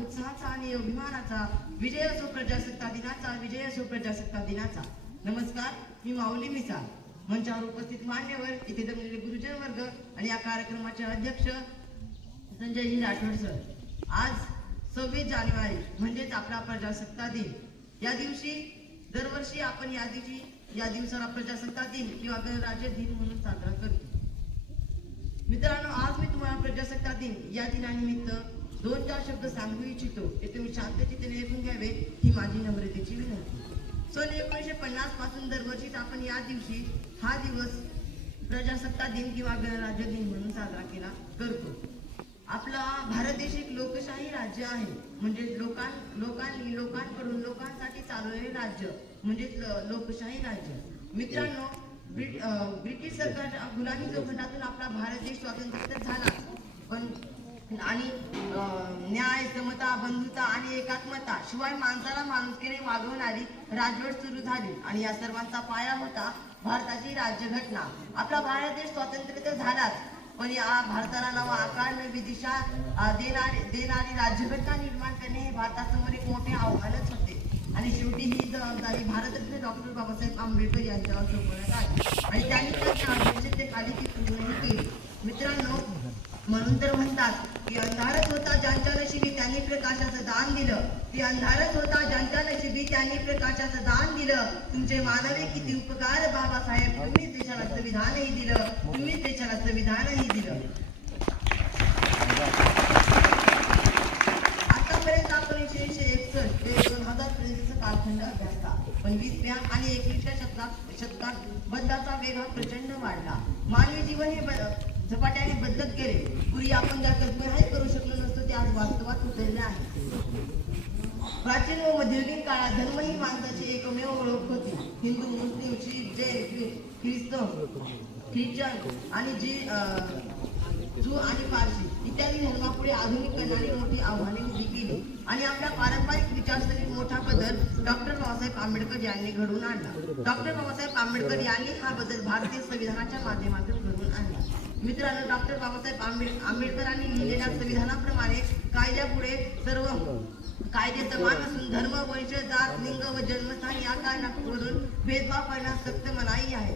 उत्साहाचा आणि अभिमानाचा विजय असो प्रजासत्ताक दिनाचा, विजय असो प्रजासत्ताक दिनाचा. नमस्कार, मी माऊली मिसाळ. मंचावर उपस्थित मान्यवर, इथे जमलेले गुरुजन वर्ग आणि या कार्यक्रमाचे अध्यक्ष संजयजी राठोड सर. आज 26 जानेवारी म्हणजेच आपला प्रजासत्ताक दिन. या दिवशी दरवर्षी आपण या दिवसाला प्रजासत्ताक दिन किंवा गणराज्य दिन म्हणून साजरा करतो. मित्रांनो, आज मी तुम्हाला प्रजासत्ताक दिन या दिनानिमित्त 2-4 शब्द सांगू इच्छितो. ते तुम्ही शांतचित्ताने ऐकून घ्यावे ही माझी नम्रतेची विनंती. सन 1950 पासून दरवर्षीच आपण या दिवशी हा दिवस प्रजासत्ताक दिन किंवा गणराज्य दिन म्हणून साजरा करतो. आपला भारत देश एक लोकशाही राज्य आहे. म्हणजे लोकांकडून लोकांसाठी चालवलेले राज्य म्हणजे लोकशाही राज्य. मित्रांनो, ब्रिटिश सरकारच्या गुलामी चौकटातून आपला भारत देश स्वातंत्र्य झाला, पण आणि न्याय, समता, बंधुता आणि एकात्मता शिवाय माणसाला माणुसकीने वागवणारी राजवट सुरू झाली. आणि या सर्वांचा पाया होता भारताची राज्यघटना. आपला भारत देश स्वतंत्र तर झालाच, पण या भारताला नवा आकार, नवी दिशा देणारी राज्यघटना निर्माण करणे हे भारतासमोर एक मोठे आव्हानच होते. आणि शेवटी ही जबाबदारी भारतरत्न डॉक्टर बाबासाहेब आंबेडकर यांच्यावर सोपवण्यात आली आणि त्यांनी त्या आवश्यकतेखाली ती पूर्णही केली. मित्रांनो, म्हणून तर म्हणतात की अंधारच होता ज्यांच्या नशिबी त्यांनी प्रकाशाचं दान दिलं. की अंधारच होता ज्यांच्या नशिबी त्यांनी प्रकाशाचं दान दिलं. तुमचे मानवे किती उपकार बाबासाहेब, तुम्हीच देशाला संविधानही दिलं, तुम्हीच देशाला संविधानही दिलं. आतापर्यंत आपण 1961 ते 2000 पर्यंतचा कालखंड अभ्यासला, पण 20व्या आणि 21व्या शतकात बदलाचा वेग हा प्रचंड वाढला. मानवी जीवन हे झपाट्याने बदलत गेले. पूर्वी आपण ज्या कल्पनाही करू शकलो नसतो ते आज वास्तवात उतरले आहे. प्राचीन व मध्ययुगीन काळात धर्म ही माणसाची एकमेव ओळख होती. हिंदू, मुस्लिम, शीख, जैन, ख्रिश्चन आणि ज्यू आणि पारसी इत्यादी धर्मापुढे आधुनिकरणाने मोठी आव्हाने उभी केली आणि आपल्या पारंपरिक विचारसरणीत मोठा बदल डॉक्टर बाबासाहेब आंबेडकर यांनी घडवून आणला. डॉक्टर बाबासाहेब आंबेडकर यांनी हा बदल भारतीय संविधानाच्या माध्यमातून घडवून आणला. मित्रांनो, डॉक्टर बाबासाहेब आंबेडकरांनी लिहिलेल्या संविधानाप्रमाणे कायद्यापुढे सर्व कायदे समान असून धर्म, वंश, जात, लिंग व जन्मस्थान या कारणावरून भेदभाव करण्यास सक्त मनाई आहे.